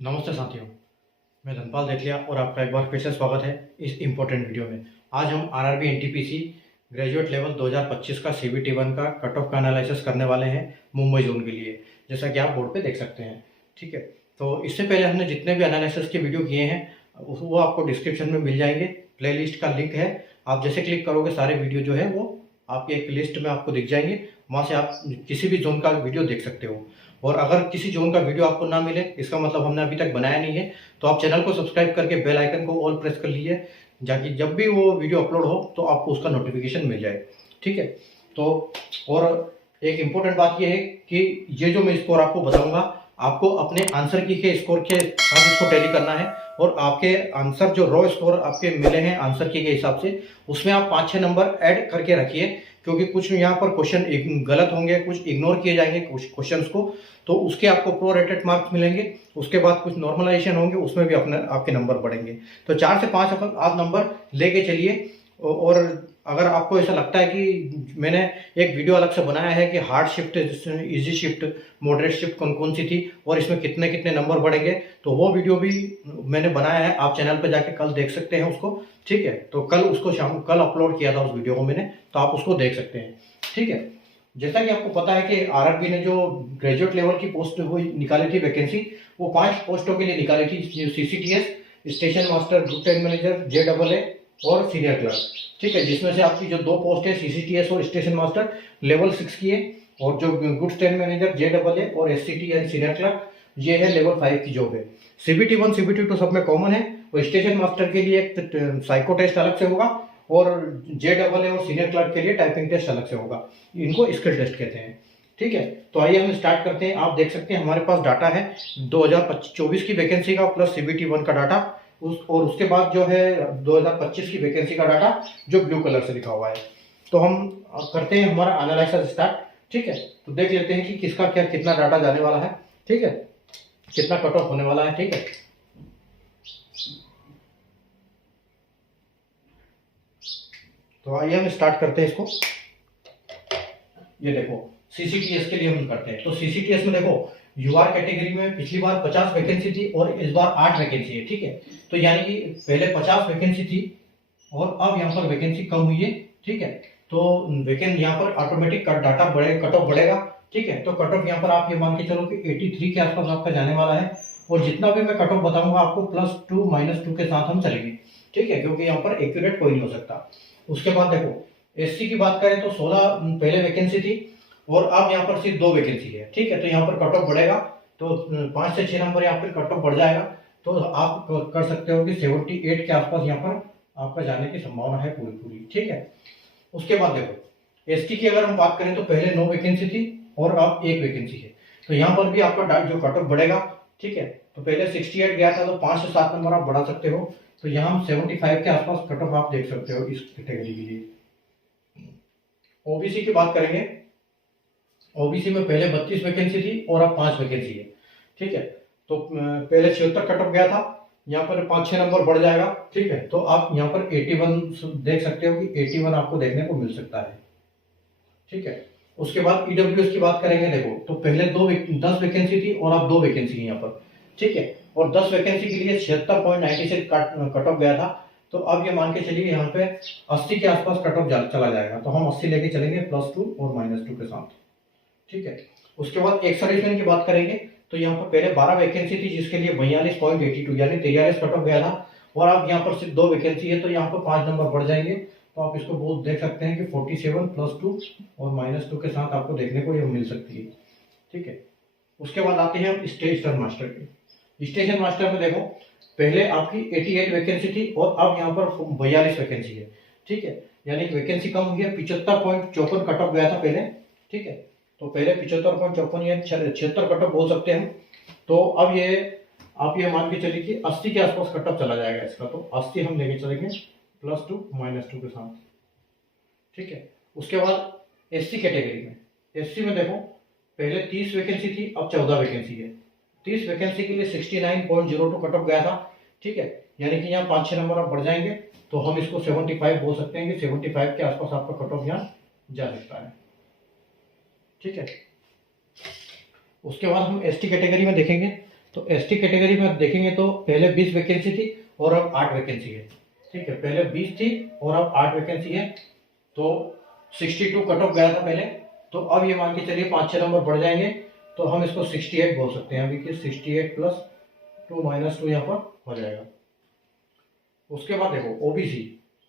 नमस्ते साथियों, मैं धनपाल देथलिया और आपका एक बार फिर से स्वागत है इस इम्पोर्टेंट वीडियो में। आज हम आरआरबी एनटीपीसी ग्रेजुएट लेवल 2025 का सीबीटी 1 का कट ऑफ का एनालिसिस करने वाले हैं मुंबई जोन के लिए, जैसा कि आप बोर्ड पे देख सकते हैं। ठीक है, तो इससे पहले हमने जितने भी एनालिसिस के वीडियो किए हैं वो आपको डिस्क्रिप्शन में मिल जाएंगे। प्लेलिस्ट का लिंक है, आप जैसे क्लिक करोगे सारे वीडियो जो है वो आपके एक लिस्ट में आपको दिख जाएंगे। वहाँ से आप किसी भी जोन का वीडियो देख सकते हो। और अगर किसी जोन का वीडियो आपको ना मिले, इसका मतलब हमने अभी तक बनाया नहीं है, तो आप चैनल को सब्सक्राइब करके बेल आइकन को ऑल प्रेस कर लीजिए, ताकि जब भी वो वीडियो अपलोड हो तो आपको उसका नोटिफिकेशन मिल जाए। ठीक है, तो और एक इम्पोर्टेंट बात ये है कि ये जो मैं स्कोर आपको बताऊंगा, आपको अपने आंसर की के स्कोर के साथ इसको टैली करना है। और आपके आंसर जो रॉ स्कोर आपके मिले हैं आंसर की के हिसाब से, उसमें आप 5-6 नंबर ऐड करके रखिए, क्योंकि कुछ यहाँ पर क्वेश्चन गलत होंगे, कुछ इग्नोर किए जाएंगे कुछ क्वेश्चंस को, तो उसके आपको प्रोरेटेड मार्क्स मिलेंगे। उसके बाद कुछ नॉर्मलाइजेशन होंगे, उसमें भी अपने आपके नंबर बढ़ेंगे। तो 4 से 5 आप नंबर लेके चलिए। और अगर आपको ऐसा लगता है कि मैंने एक वीडियो अलग से बनाया है कि hard shift, easy shift, moderate shift कौन कौन सी थी और इसमें कितने कितने नंबर बढ़ेंगे, तो वो वीडियो भी मैंने बनाया है, आप चैनल पर जाके कल देख सकते हैं उसको। ठीक है, तो कल उसको कल अपलोड किया था उस वीडियो को मैंने, तो आप उसको देख सकते हैं। ठीक है, जैसा कि आपको पता है कि आरआरबी ने जो ग्रेजुएट लेवल की पोस्ट हुई निकाली थी वैकेंसी, वो 5 पोस्टों के लिए निकाली थी। CCTS, station master, group train manager, जेडबलए और सीनियर क्लर्क। ठीक है, जिसमें से आपकी जो 2 पोस्ट है सीसीटीएस और स्टेशन मास्टर लेवल 6 की है, और जो गुड्स ट्रेन मैनेजर, जेडबलए और एससीटी यानी सीनियर क्लर्क, ये है लेवल 5 की जॉब है। सीबीटी 1 सीबीटी 2 सब में कॉमन है। और स्टेशन मास्टर के लिए एक साइको टेस्ट अलग से होगा, और जेडबलए और सीनियर क्लर्क के लिए टाइपिंग टेस्ट अलग से होगा। इनको स्किल टेस्ट कहते हैं। ठीक है, तो आइए हम स्टार्ट करते हैं। आप देख सकते हैं हमारे पास डाटा है 2024 की वैकेंसी का प्लस सीबीटी 1 का डाटा, और उसके बाद जो है 2025 की वैकेंसी का डाटा जो ब्लू कलर से लिखा हुआ है। तो हम करते हैं हमारा एनालिसिस स्टार्ट। ठीक है, तो देख लेते हैं कि किसका क्या कितना डाटा जाने वाला है। ठीक है, कितना कट ऑफ होने वाला है। ठीक है, तो आइए हम स्टार्ट करते हैं इसको। ये देखो सीसीटीएस के लिए हम करते हैं, तो सीसीटीएस में देखो यूआर कैटेगरी में पिछली बार 50 वैकेंसी थी और इस बार 8 वैकेंसी है। ठीक है, तो यानी कि पहले 50 वैकेंसी थी और अब यहाँ पर वैकेंसी कम हुई है। ठीक है, तो यहाँ पर ऑटोमेटिक डाटा कट ऑफ बढ़ेगा। ठीक है, तो कट ऑफ यहाँ पर आप ये मान के चलो कि 83 के आसपास आपका जाने वाला है। और जितना भी मैं कट ऑफ बताऊंगा आपको +2 -2 के साथ हम चलेंगे। ठीक है, क्योंकि यहाँ पर एक्यूरेट कोई नहीं हो सकता। उसके बाद देखो एससी की बात करें तो 16 पहले वैकेंसी थी और अब यहाँ पर सिर्फ 2 वैकेंसी है। ठीक है, तो यहाँ पर कट ऑफ बढ़ेगा, तो 5 से 6 नंबर यहाँ पर कट ऑफ बढ़ जाएगा। तो आप कर सकते हो कि 78 के आसपास यहाँ पर आपका जाने की संभावना है पूरी पूरी। ठीक है, उसके बाद देखो एसटी की अगर हम बात करें तो पहले 9 वैकेंसी थी और अब 1 वैकेंसी है, तो यहाँ पर भी आपका जो कट ऑफ बढ़ेगा। ठीक है, तो पहले 68 गया था, तो 5 से 7 नंबर आप बढ़ा सकते हो। तो यहाँ हम 75 के आसपास कट ऑफ आप देख सकते हो इस कैटेगरी के लिए। ओबीसी की बात करेंगे, ओबीसी में पहले 32 वैकेंसी थी और अब 5 वैकेंसी है। ठीक है, तो पहले 76 कट ऑफ गया था, यहाँ पर 5-6 नंबर बढ़ जाएगा। ठीक है, तो आप यहाँ पर 81 देख सकते हो कि 81 आपको देखने को मिल सकता है। ठीक है, उसके बाद ईडब्ल्यूएस की बात करेंगे, देखो तो पहले 10 वैकेंसी थी और अब 2 वैकेंसी है यहाँ पर। ठीक है, और 10 वैकेंसी के लिए 76.96 कट ऑफ गया था, तो अब ये मान के चलिए यहाँ पे 80 के आसपास कट ऑफ चला जाएगा। तो हम 80 लेके चलेंगे +2 और -2 के साथ। ठीक है, उसके बाद एक्स सर्विसमैन की बात करेंगे, तो यहाँ पर पहले 12 वैकेंसी थी जिसके लिए 42.82 यानी 43 कट ऑफ गया था, और अब यहाँ पर सिर्फ 2 वैकेंसी है, तो यहाँ पर 5 नंबर बढ़ जाएंगे। तो आप इसको बहुत देख सकते हैं कि 47 +2 और -2 के साथ आपको देखने को ये मिल सकती है। ठीक है, उसके बाद आते हैं हम स्टेशन मास्टर के। स्टेशन मास्टर में देखो पहले आपकी 88 वैकेंसी थी और अब यहाँ पर 42 वैकेंसी है। ठीक है, यानी कि वैकेंसी कम हुई है। 75.54 कट ऑफ गया था पहले। ठीक है, तो पहले 75.54 या 76 कट ऑफ बोल सकते हैं। तो अब ये आप ये मान के चलिए कि 80 के आसपास कट ऑफ चला जाएगा इसका, तो 80 हम लेके चलेंगे +2 -2 के साथ। ठीक है, उसके बाद एससी कैटेगरी में, एससी में देखो पहले 30 वैकेंसी थी, अब 14 वैकेंसी है। 30 वैकेंसी के लिए 69.02 कट ऑफ गया था। ठीक है, यानी कि यहाँ 5-6 नंबर आप बढ़ जाएंगे, तो हम इसको 75 बोल सकते हैं कि 75 के आसपास आपका कट ऑफ यहाँ जा सकता है। ठीक है, उसके बाद हम एसटी कैटेगरी में देखेंगे, तो एसटी कैटेगरी में देखेंगे तो पहले 20 वैकेंसी थी और अब 8 वैकेंसी है। ठीक है, पहले 20 थी और अब 8 वैकेंसी है। तो 62 कट ऑफ गया था पहले, तो अब ये मान के चलिए 5-6 नंबर बढ़ जाएंगे, तो हम इसको 68 बोल सकते हैं अभी कि 68 प्लस 2 माइनस 2 यहाँ पर हो जाएगा। उसके बाद देखो ओबीसी,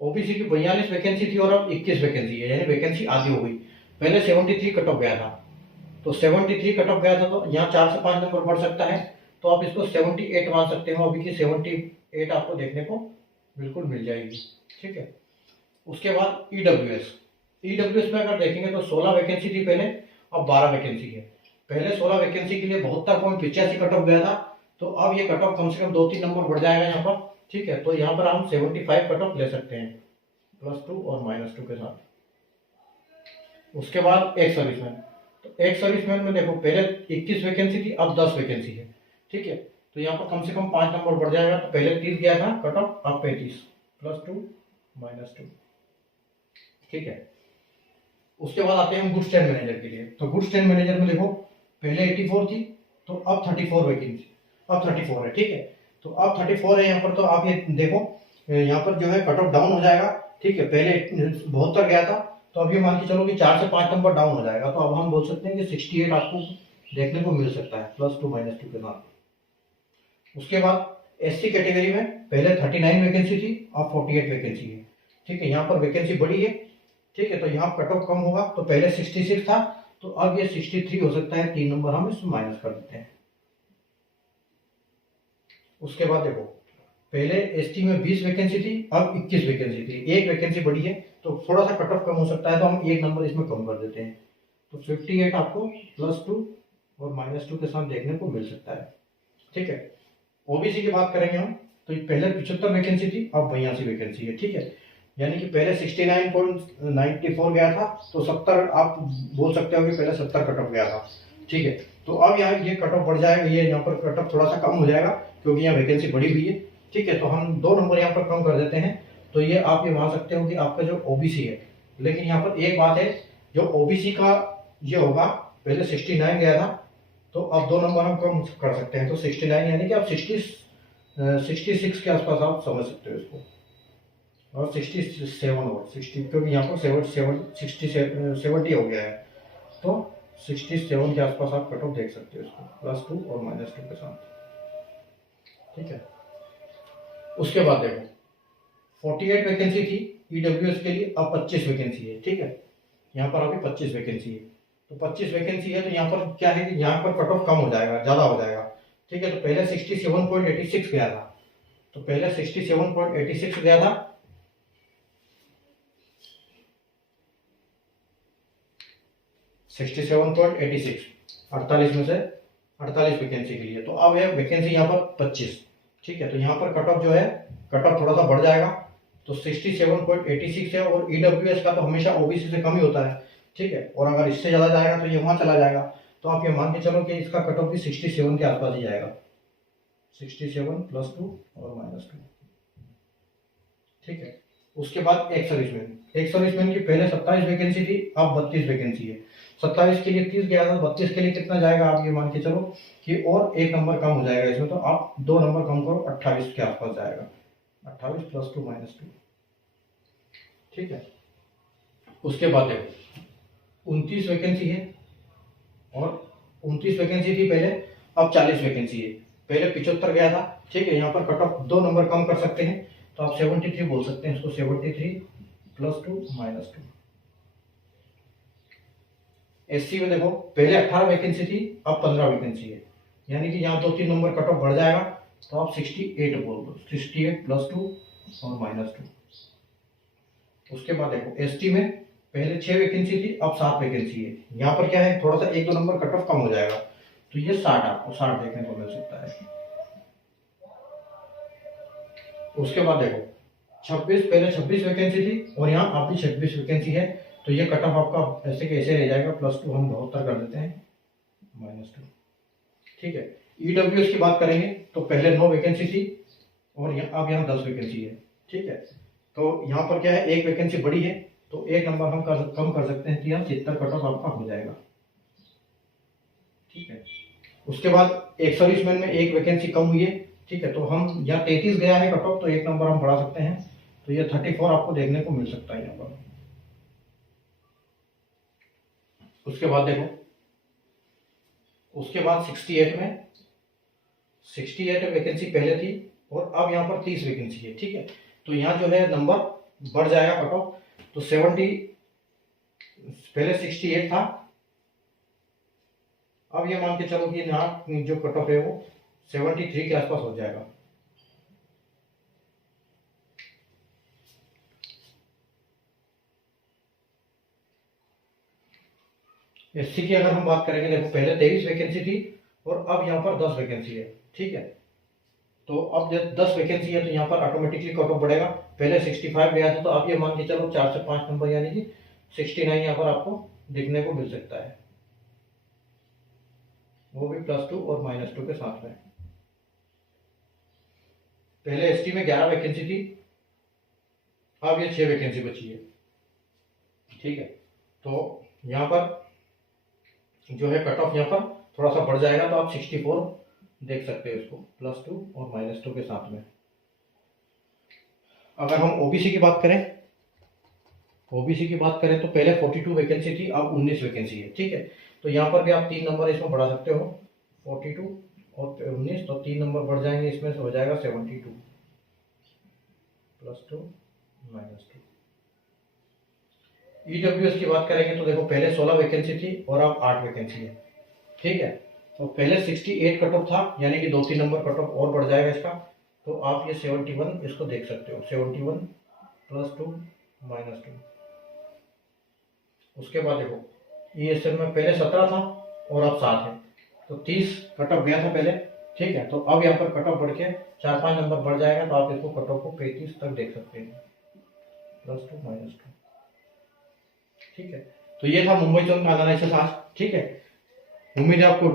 ओबीसी की 42 वैकेंसी थी और अब 21 वैकेंसी है, यानी वैकेंसी आधी हो गई। पहले 73 कट ऑफ गया था, तो 73 कट ऑफ गया था, तो यहाँ 4 से 5 नंबर बढ़ सकता है, तो आप इसको 78 मान सकते हो अभी की 78 आपको देखने को बिल्कुल मिल जाएगी। ठीक है, उसके बाद ईडब्ल्यूएस, ईडब्ल्यूएस में अगर देखेंगे तो 16 वैकेंसी थी पहले, अब 12 वैकेंसी है। पहले 16 वैकेंसी के लिए 72.85 कट ऑफ गया था, तो अब ये कट ऑफ कम से कम 2-3 नंबर बढ़ जाएगा यहाँ पर। ठीक है, तो यहाँ पर हम 75 कट ऑफ ले सकते हैं +2 और -2 के साथ। उसके बाद एक सर्विसमैन, तो एक सर्विसमैन में देखो पहले 21 वैकेंसी थी, अब 10 वैकेंसी है। ठीक है, तो यहाँ पर कम से कम 5 नंबर बढ़ जाएगा, तो पहले 30 गया था कट ऑफ, अब 35 +2 -2। ठीक है, उसके बाद आते हैं हम गुड्स एंड मैनेजर के लिए। तो गुड्स एंड मैनेजर में देखो पहले 84 थी, तो अब 34 वैकेंसी, अब 34 है। ठीक है, तो अब 34 है यहाँ पर, तो आप ये देखो यहाँ पर जो है कट ऑफ डाउन हो जाएगा। ठीक है, पहले 72 गया था, तो अभी मान के चलो कि 4 से 5 नंबर डाउन हो जाएगा, तो अब हम बोल सकते हैं कि 68 आपको देखने को मिल सकता है +2 -2 के साथ। उसके बाद एससी कैटेगरी में पहले 39 वैकेंसी थी, अब 48 वैकेंसी है। ठीक है, यहाँ पर वैकेंसी बढ़ी है। ठीक है, तो यहाँ कट ऑफ कम होगा, तो पहले 66 था, तो अब ये 63 हो सकता है, 3 नंबर हम इसमें माइनस कर देते हैं। उसके बाद देखो पहले एसटी में 20 वैकेंसी थी, अब 21 वैकेंसी थी, एक वैकेंसी बढ़ी है, तो थोड़ा सा कट ऑफ कम हो सकता है, तो हम एक नंबर इसमें कम कर देते हैं, तो 58 आपको +2 और -2 के साथ देखने को मिल सकता है। ठीक है, ओबीसी की बात करेंगे हम, तो पहले 75 वैकेंसी थी, अब 82 वैकेंसी है। ठीक है, यानी कि पहले 69.94 गया था, तो 70 आप बोल सकते हो कि पहले 70 कट ऑफ गया था। ठीक है, तो अब यहाँ ये कट ऑफ बढ़ जाएगा, ये यहाँ पर कट ऑफ थोड़ा सा कम हो जाएगा क्योंकि यहाँ वैकेंसी बढ़ी हुई है। ठीक है, तो हम 2 नंबर यहाँ पर कम कर देते हैं, तो ये आप ये मान सकते हो कि आपका जो ओबीसी है। लेकिन यहाँ पर एक बात है, जो ओबीसी का ये होगा, पहले 69 गया था, तो अब 2 नंबर हम कम कर सकते हैं, तो 69 यानी कि आप 66 के आसपास आप समझ सकते हो इसको, और 67 और 60, क्योंकि यहाँ पर 70 हो गया है, तो 67 के आसपास आप कट ऑफ देख सकते हो इसको +2 और -2 के साथ। ठीक है, उसके बाद देखो 48 वैकेंसी थी ईडब्ल्यूएस के लिए, अब 25 वैकेंसी है। ठीक है, यहाँ पर अभी 25 वैकेंसी है, तो 25 वैकेंसी है, तो यहाँ पर क्या है कि यहाँ पर कट ऑफ कम हो जाएगा, ज़्यादा हो जाएगा। ठीक है, तो पहले 67.86 गया था, तो पहले 67.86 गया था, 67.86, 48 में से 48 वैकेंसी के लिए, तो अब है वैकेंसी यहाँ पर 25। ठीक है, तो यहाँ पर कट ऑफ जो है, कट ऑफ थोड़ा सा बढ़ जाएगा, तो 67.86 है, और ईडब्ल्यूएस का तो हमेशा ओबीसी से कम ही होता है। ठीक है, और अगर इससे ज़्यादा जाएगा तो ये वहाँ चला जाएगा, तो आप ये मान के चलो कि इसका कट ऑफ भी 67 के आसपास ही जाएगा, 67 +2 और -2। ठीक है, उसके बाद एक सर्विसमैन की पहले 27 वैकेंसी थी, अब 32 वैकेंसी है। 27 के लिए 30 गया था, 32 के लिए कितना जाएगा आप ये मान के चलो कि और एक नंबर कम हो जाएगा इसमें, तो आप 2 नंबर कम करो, 28 के आसपास जाएगा, 28 +2 -2। ठीक है, उसके बाद देखो 29 वैकेंसी है, और 29 वैकेंसी थी पहले, अब 40 वैकेंसी है। पहले 75 गया था। ठीक है, यहाँ पर कट ऑफ 2 नंबर कम कर सकते हैं, तो आप 73 बोल सकते हैं इसको, 73 +2 -2। एससी में देखो पहले 18 वैकेंसी थी, अब 15 वैकेंसी है, यानी कि यहाँ 2-3 नंबर कट ऑफ बढ़ जाएगा, तो आप 68 बोल दो, 68 +2 और -2। उसके बाद देखो एसटी में पहले 6 वैकेंसी थी, अब 7 वैकेंसी है। यहाँ पर क्या है, थोड़ा सा 1-2 नंबर कट ऑफ कम हो जाएगा, तो ये 60 आपको 60 देखने को मिल सकता है। उसके बाद देखो 26, पहले 26 वैकेंसी थी, और यहाँ अभी 26 वैकेंसी है, तो ये कट ऑफ आपका ऐसे कैसे रह जाएगा, +2 हम 72 कर देते हैं, -2। ठीक है, ईडब्ल्यूएस की बात करेंगे तो पहले 9 वैकेंसी थी, और अब यहाँ 10 वैकेंसी है। ठीक है, तो यहाँ पर क्या है, एक वैकेंसी बड़ी है, तो एक नंबर हम कम कर सकते हैं, तो यहाँ 70 कट ऑफ आपका हो जाएगा। ठीक है, उसके बाद एक सर्विसमैन में एक वैकेंसी कम हुई है, ठीक है। तो हम यहाँ 33 गया है कट ऑफ, तो एक नंबर हम बढ़ा सकते हैं, तो ये 34 आपको देखने को मिल सकता है यहाँ पर। उसके बाद देखो, उसके बाद 68 में 68 वैकेंसी पहले थी और अब यहाँ पर 30 वैकेंसी है, ठीक है। तो यहाँ जो है नंबर बढ़ जाएगा कट ऑफ, तो 70, पहले 68 था, अब ये मान के चलो कि यहाँ जो कट ऑफ है वो 73 के आसपास हो जाएगा। एससी की अगर हम बात करेंगे, देखो पहले 23 वैकेंसी थी और अब यहाँ पर 10 वैकेंसी है, ठीक है। तो अब जब 10 वैकेंसी है तो यहाँ पर ऑटोमेटिकली कट ऑफ बढ़ेगा। पहले 65 गया था, तो अब ये मान के चलो 4 से 5 नंबर यानी कि 69 यहाँ पर आपको देखने को मिल सकता है, वो भी +2 और -2 के साथ में। पहले एसटी में 11 वैकेंसी थी, अब ये 6 वैकेंसी बची है, ठीक है। तो यहाँ पर जो है कट ऑफ यहाँ पर थोड़ा सा बढ़ जाएगा, तो आप 64 देख सकते हो इसको, +2 और -2 के साथ में। अगर हम ओबीसी की बात करें, ओबीसी की बात करें तो पहले 42 वैकेंसी थी, अब 19 वैकेंसी है, ठीक है। तो यहाँ पर भी आप 3 नंबर इसमें बढ़ा सकते हो, 42 और 19, तो 3 नंबर बढ़ जाएंगे, इसमें से हो जाएगा 72 +2 -2। ईडब्ल्यूएस की बात करेंगे तो देखो पहले 16 वैकेंसी थी और अब 8 वैकेंसी है, ठीक है। तो पहले 68 कट ऑफ था, यानी कि 2-3 नंबर कट ऑफ और बढ़ जाएगा इसका, तो आप ये 71 इसको देख सकते हो, 71 +2 -2। उसके बाद देखो ईएसएल में पहले 17 था और अब 7 है, तो 30 कट ऑफ गया था पहले, ठीक है। तो अब यहाँ पर कट ऑफ बढ़ के 4-5 नंबर बढ़ जाएगा, तो आप इसको कट ऑफ को 35 तक देख सकते हैं, +2 -2, ठीक है। तो ये था मुंबई जोन का एनालिसिस आज, ठीक है। उम्मीद है आपको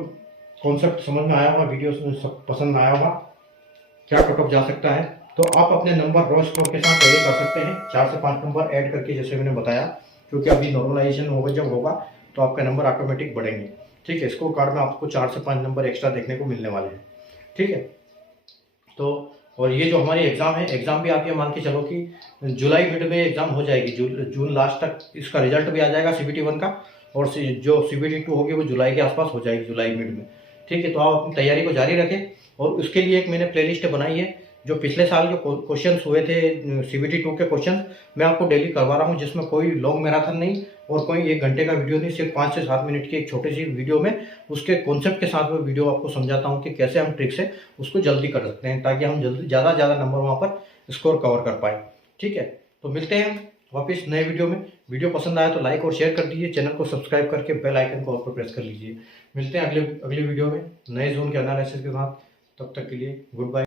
कॉन्सेप्ट समझ में आया होगा, वीडियो सब पसंद आया होगा, क्या कट ऑफ जा सकता है। तो आप अपने नंबर रॉ स्कोर के साथ ऐड कर सकते हैं, 4 से 5 नंबर ऐड करके, जैसे मैंने बताया, क्योंकि अभी नॉर्मलाइजेशन होगा, जब होगा तो आपका नंबर ऑटोमेटिक बढ़ेंगे, ठीक है। स्कोर कार्ड में आपको 4 से 5 नंबर एक्स्ट्रा देखने को मिलने वाले हैं, ठीक है। तो और ये जो हमारी एग्ज़ाम है, एग्ज़ाम भी आप ये मान के चलो कि जुलाई मिड में एग्ज़ाम हो जाएगी, जून लास्ट तक इसका रिजल्ट भी आ जाएगा CBT 1 का, और जो CBT 2 होगी वो जुलाई के आसपास हो जाएगी, जुलाई मिड में, ठीक है। तो आप अपनी तैयारी को जारी रखें, और उसके लिए एक मैंने प्लेलिस्ट बनाई है, जो पिछले साल जो क्वेश्चंस हुए थे CBT 2 के क्वेश्चन मैं आपको डेली करवा रहा हूँ, जिसमें कोई लॉन्ग मैराथन नहीं और कोई 1 घंटे का वीडियो नहीं, सिर्फ 5 से 7 मिनट की एक छोटी सी वीडियो में उसके कॉन्सेप्ट के साथ में वीडियो आपको समझाता हूँ कि कैसे हम ट्रिक से उसको जल्दी कर सकते हैं, ताकि हम जल्दी ज़्यादा से ज़्यादा नंबर वहाँ पर स्कोर कवर कर पाए, ठीक है। तो मिलते हैं वापस नए वीडियो में। वीडियो पसंद आया तो लाइक और शेयर कर दीजिए, चैनल को सब्सक्राइब करके बेल आइकन को ऑल पर प्रेस कर लीजिए। मिलते हैं अगले वीडियो में नए जोन के एनालिसिस के साथ, तब तक के लिए गुड बाय।